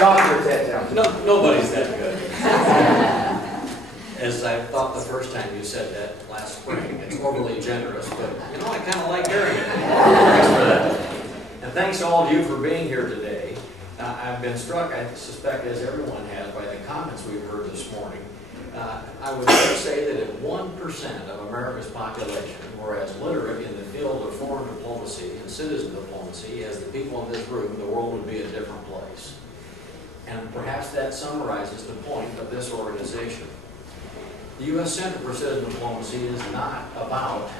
Doctor said Townsend. No, nobody's that good. As I thought the first time you said that last spring, it's overly generous, but you know, I kind of like hearing it. Thanks for that. And thanks to all of you for being here today. I've been struck, I suspect as everyone has, by the comments we've heard this morning. I would say that if 1% of America's population were as literate in the field of foreign diplomacy and citizen diplomacy as the people in this room, the world would be a different place. And perhaps that summarizes the point of this organization. The U.S. Center for Citizen Diplomacy is not about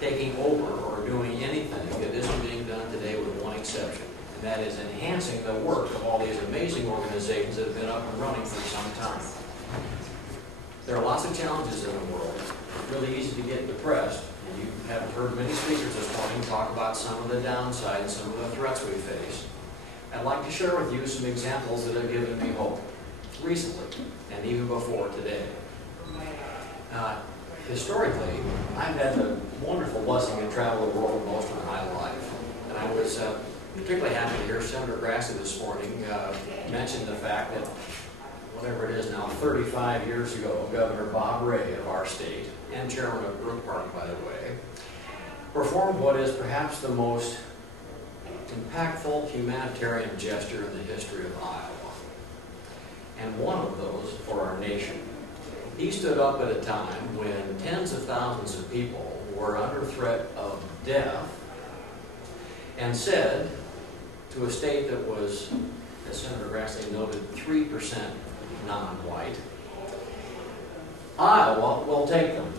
taking over or doing anything that isn't being done today with one exception, and that is enhancing the work of all these amazing organizations that have been up and running for some time. There are lots of challenges in the world. It's really easy to get depressed, and you have heard many speakers this morning talk about some of the downsides, some of the threats we face. I'd like to share with you some examples that have given me hope, recently, and even before today. Historically, I've had the wonderful blessing to travel the world most of my life, and I was particularly happy to hear Senator Grassley this morning mention the fact that whatever it is now, 35 years ago, Governor Bob Ray of our state, and Chairman of Brook Park, by the way, performed what is perhaps the most impactful humanitarian gesture in the history of Iowa, and one of those for our nation. He stood up at a time when tens of thousands of people were under threat of death and said to a state that was, as Senator Grassley noted, 3% non-white, Iowa will take them.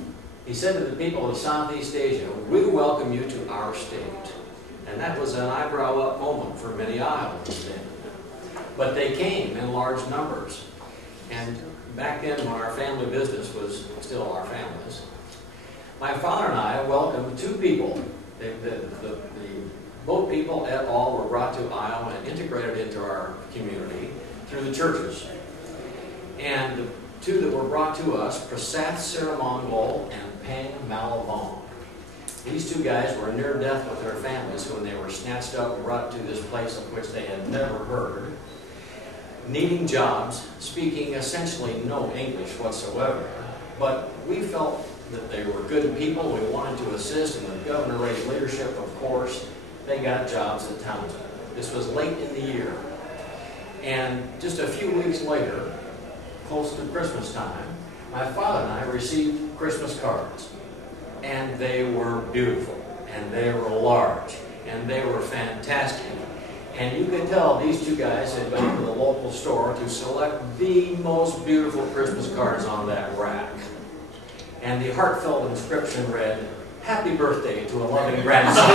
He said to the people of Southeast Asia, we welcome you to our state. And that was an eyebrow-up moment for many Iowans then. But they came in large numbers. And back then, when our family business was still our families, my father and I welcomed two people. The boat people et al. Were brought to Iowa and integrated into our community through the churches. And the two that were brought to us, Prasath Siramongol and Peng Malavong. These two guys were near death with their families when they were snatched up and brought to this place of which they had never heard, needing jobs, speaking essentially no English whatsoever. But we felt that they were good people. We wanted to assist, and with Governor Ray's leadership, of course, they got jobs at Townsend. This was late in the year. And just a few weeks later, close to Christmas time, my father and I received Christmas cards. And they were beautiful, and they were large, and they were fantastic. And you could tell these two guys had gone to the local store to select the most beautiful Christmas cards on that rack. And the heartfelt inscription read, "Happy birthday to a loving grandson."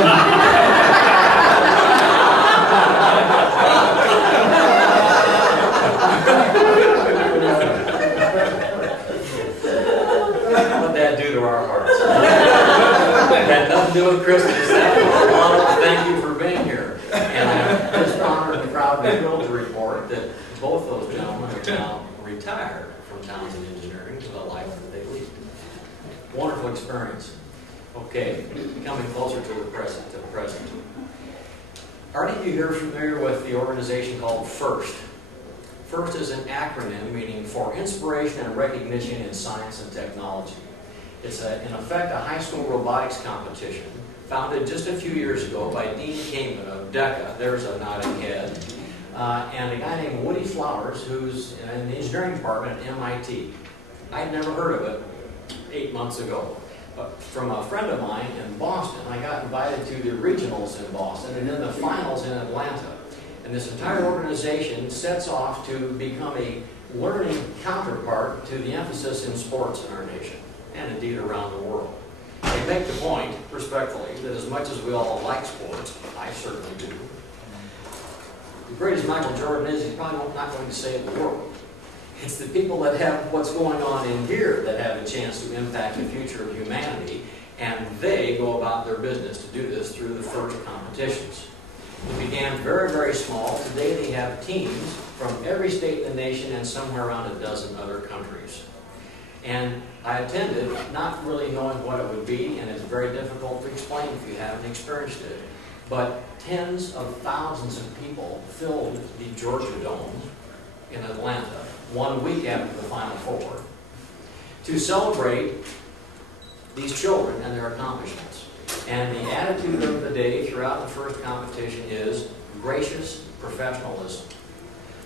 What did that do to our hearts? It had nothing to do with Christmas. Thank you for being here. And I'm just honored and proud and thrilled to report that both those gentlemen are now retired from Townsend Engineering to the life that they lead. Wonderful experience. Okay, coming closer to the present. Are any of you here familiar with the organization called FIRST? FIRST is an acronym meaning for Inspiration and Recognition in Science and Technology. It's, in effect, a high school robotics competition founded just a few years ago by Dean Kamen of DECA, there's a nodding head, and a guy named Woody Flowers, who's in the engineering department at MIT. I'd never heard of it 8 months ago. But from a friend of mine in Boston, I got invited to the regionals in Boston and then the finals in Atlanta. And this entire organization sets off to become a learning counterpart to the emphasis in sports in our nation, and indeed around the world. They make the point, respectfully, that as much as we all like sports, I certainly do, the great as Michael Jordan is, he's probably not going to save the world. It's the people that have what's going on in here that have a chance to impact the future of humanity, and they go about their business to do this through the FIRST competitions. It began very, very small. Today they have teams from every state in the nation and somewhere around a dozen other countries. And I attended, not really knowing what it would be, and it's very difficult to explain if you haven't experienced it. but tens of thousands of people filled the Georgia Dome in Atlanta 1 week after the Final Four to celebrate these children and their accomplishments. And the attitude of the day throughout the first competition is gracious professionalism.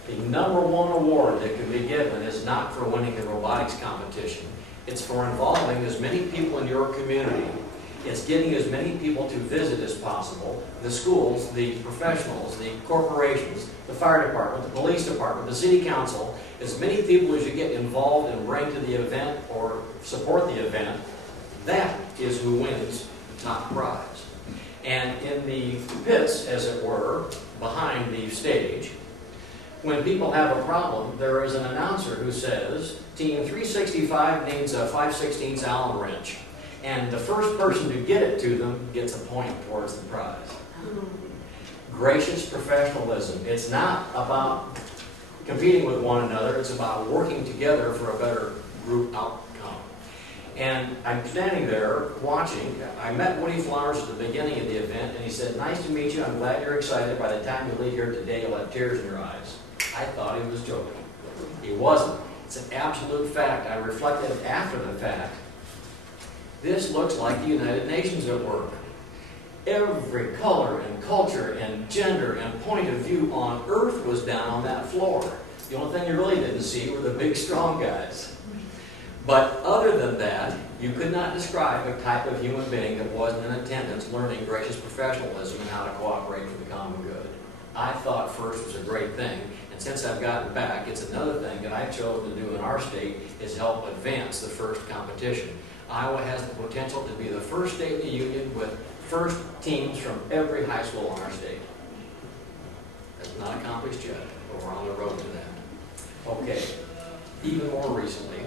The #1 award that can be given is not for winning a robotics competition. It's for involving as many people in your community. It's getting as many people to visit as possible, the schools, the professionals, the corporations, the fire department, the police department, the city council, as many people as you get involved and bring to the event or support the event. That is who wins the top prize. And in the pits, as it were, behind the stage, when people have a problem, there is an announcer who says, Team 365 needs a 5/16 Allen wrench. And the first person to get it to them gets a point towards the prize. Gracious professionalism. It's not about competing with one another. It's about working together for a better group outcome. And I'm standing there watching. I met Woody Flowers at the beginning of the event, and he said, "Nice to meet you. I'm glad you're excited. By the time you leave here today, you'll have tears in your eyes." I thought he was joking. He wasn't. It's an absolute fact. I reflected after the fact. This looks like the United Nations at work. Every color and culture and gender and point of view on earth was down on that floor. The only thing you really didn't see were the big, strong guys. But other than that, you could not describe a type of human being that wasn't in attendance learning gracious professionalism and how to cooperate for the common good. I thought first was a great thing, and since I've gotten back, it's another thing that I chose to do in our state is help advance the first competition. Iowa has the potential to be the first state in the union with first teams from every high school in our state. That's not accomplished yet, but we're on the road to that. Okay, even more recently,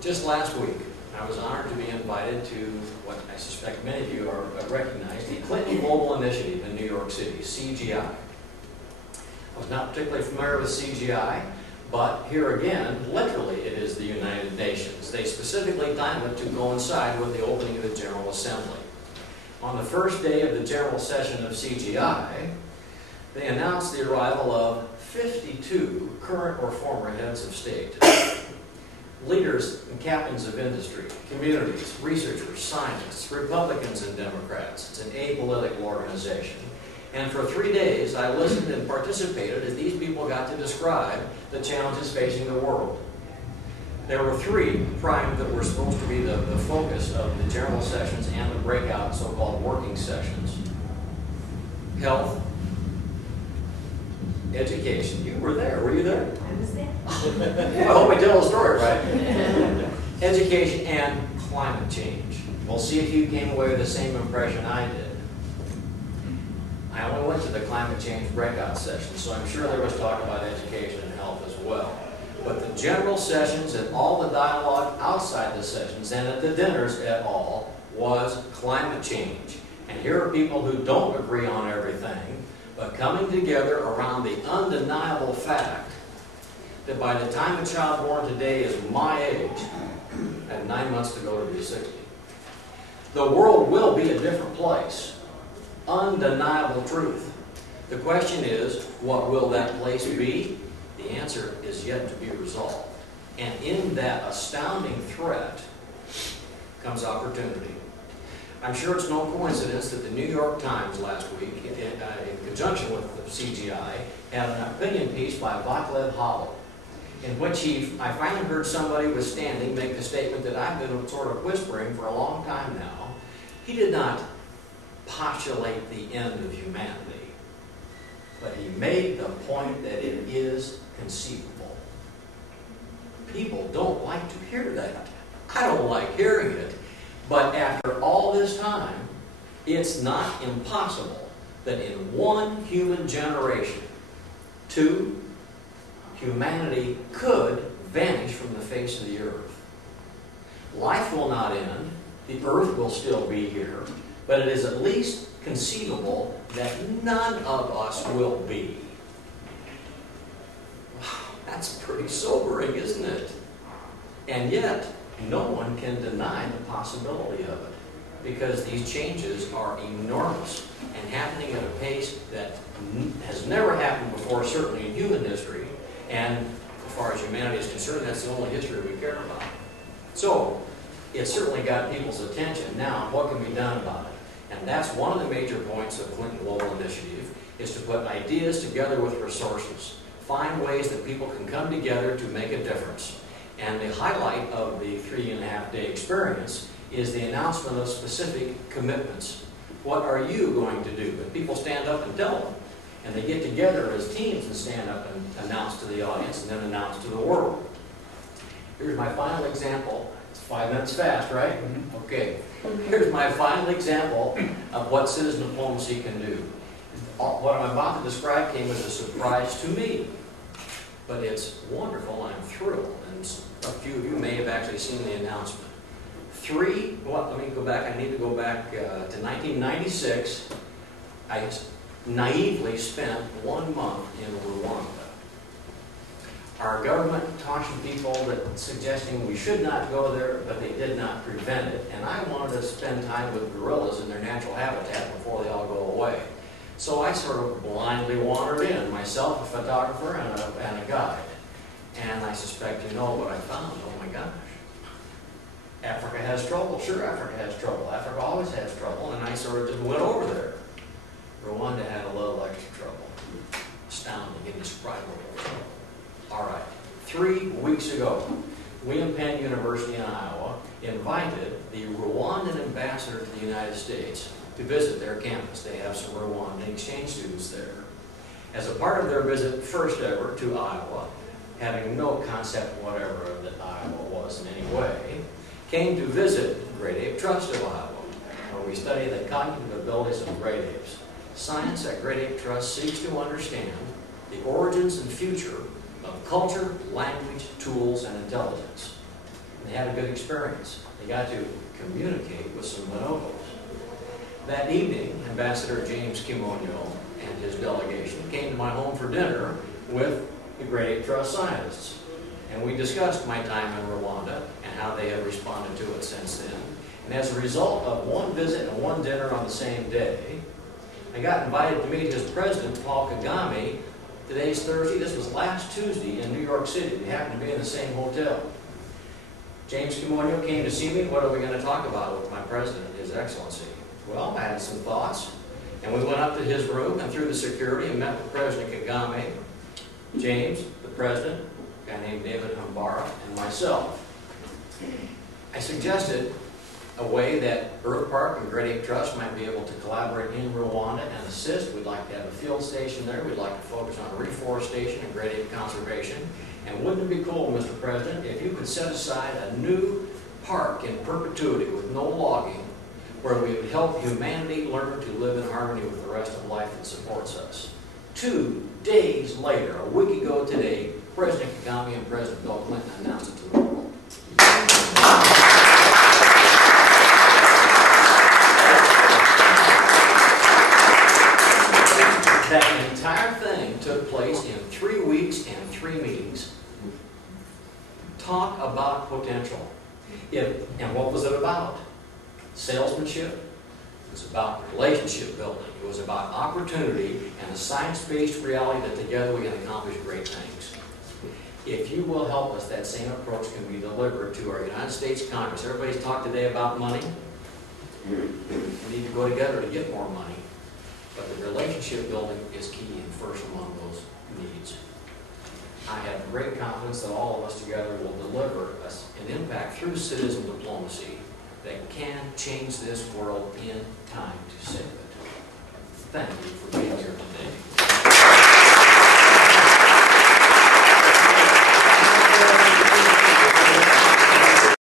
just last week, I was honored to be invited to what I suspect many of you are recognize, the Clinton Global Initiative in New York City, CGI. I was not particularly familiar with CGI, but here again, literally, it is the United Nations. They specifically timed it to coincide with the opening of the General Assembly. On the first day of the General Session of CGI, they announced the arrival of 52 current or former heads of state, leaders and captains of industry, communities, researchers, scientists, Republicans and Democrats. It's an apolitical organization. And for 3 days, I listened and participated as these people got to describe the challenges facing the world. There were 3 prime that were supposed to be the focus of the general sessions and the breakout so-called working sessions. Health, education. You were there. Were you there? I was there. I hope I tell the story right. Education and climate change. We'll see if you came away with the same impression I did. I only went to the climate change breakout session, so I'm sure there was talk about education and health as well. But the general sessions and all the dialogue outside the sessions and at the dinners at all was climate change. And here are people who don't agree on everything, but coming together around the undeniable fact that by the time a child born today is my age, I have 9 months to go to be 60, the world will be a different place. Undeniable truth. The question is, what will that place be? The answer is yet to be resolved. And in that astounding threat comes opportunity. I'm sure it's no coincidence that the New York Times last week, in conjunction with the CGI, had an opinion piece by Vaclav Havel, in which I finally heard somebody was standing make the statement that I've been sort of whispering for a long time now. He did not postulate the end of humanity, but he made the point that it is conceivable. People don't like to hear that. I don't like hearing it. But after all this time, it's not impossible that in one human generation, 2, humanity could vanish from the face of the earth. Life will not end. The earth will still be here. But it is at least conceivable that none of us will be. Wow, that's pretty sobering, isn't it? And yet, no one can deny the possibility of it, because these changes are enormous and happening at a pace that has never happened before, certainly in human history, and as far as humanity is concerned, that's the only history we care about. So, it certainly got people's attention. Now, what can be done about it? And that's one of the major points of Clinton Global Initiative, is to put ideas together with resources. Find ways that people can come together to make a difference. And the highlight of the 3.5-day experience is the announcement of specific commitments. What are you going to do? And people stand up and tell them. And they get together as teams and stand up and announce to the audience and then announce to the world. Here's my final example. It's 5 minutes fast, right? Okay. Here's my final example of what citizen diplomacy can do. What I'm about to describe came as a surprise to me. But it's wonderful, I'm thrilled. And a few of you may have actually seen the announcement. Let me go back, I need to go back to 1996. I naively spent 1 month in Rwanda. Our government cautioned people that suggesting we should not go there, but they did not prevent it. And I wanted to spend time with gorillas in their natural habitat before they all go away. So I sort of blindly wandered in, myself, a photographer, and a guide. And I suspect you know what I found. Oh my gosh. Africa has trouble. Sure, Africa has trouble. Africa always has trouble. And I sort of just went over there. Rwanda had a little extra trouble. Astounding, indescribable trouble. All right. 3 weeks ago, William Penn University in Iowa invited the Rwandan ambassador to the United States to visit their campus. They have some Rwandan exchange students there. As a part of their visit, first ever, to Iowa, having no concept whatever that Iowa was in any way, came to visit Great Ape Trust of Iowa, where we study the cognitive abilities of great apes. Science at Great Ape Trust seeks to understand the origins and future of culture, language, tools, and intelligence. And they had a good experience. They got to communicate with some bonobos. That evening, Ambassador James Kimonyo and his delegation came to my home for dinner with the Great Ape Trust scientists. And we discussed my time in Rwanda and how they have responded to it since then. And as a result of one visit and one dinner on the same day, I got invited to meet his president, Paul Kagame. Today's Thursday. This was last Tuesday in New York City. We happened to be in the same hotel. James Kimonyo came to see me. What are we going to talk about with my president, His Excellency? Well, I had some thoughts. And we went up to his room and through the security and met with President Kagame, James, the president, a guy named David Hambara, and myself. I suggested a way that Earth Park and Great Ape Trust might be able to collaborate in Rwanda and assist. We'd like to have a field station there. We'd like to focus on reforestation and great ape conservation. And wouldn't it be cool, Mr. President, if you could set aside a new park in perpetuity with no logging, where we would help humanity learn to live in harmony with the rest of life that supports us. 2 days later, a week ago today, President Kagame and President Bill Clinton announced it to the world. That entire thing took place in 3 weeks and 3 meetings. Talk about potential. And what was it about? Salesmanship. It was about relationship building. It was about opportunity and a science-based reality that together we can accomplish great things. If you will help us, that same approach can be delivered to our United States Congress. Everybody's talked today about money. We need to go together to get more money. But the relationship building is key and first among those needs. I have great confidence that all of us together will deliver an impact through citizen diplomacy that can change this world in time to save it. Thank you for being here today.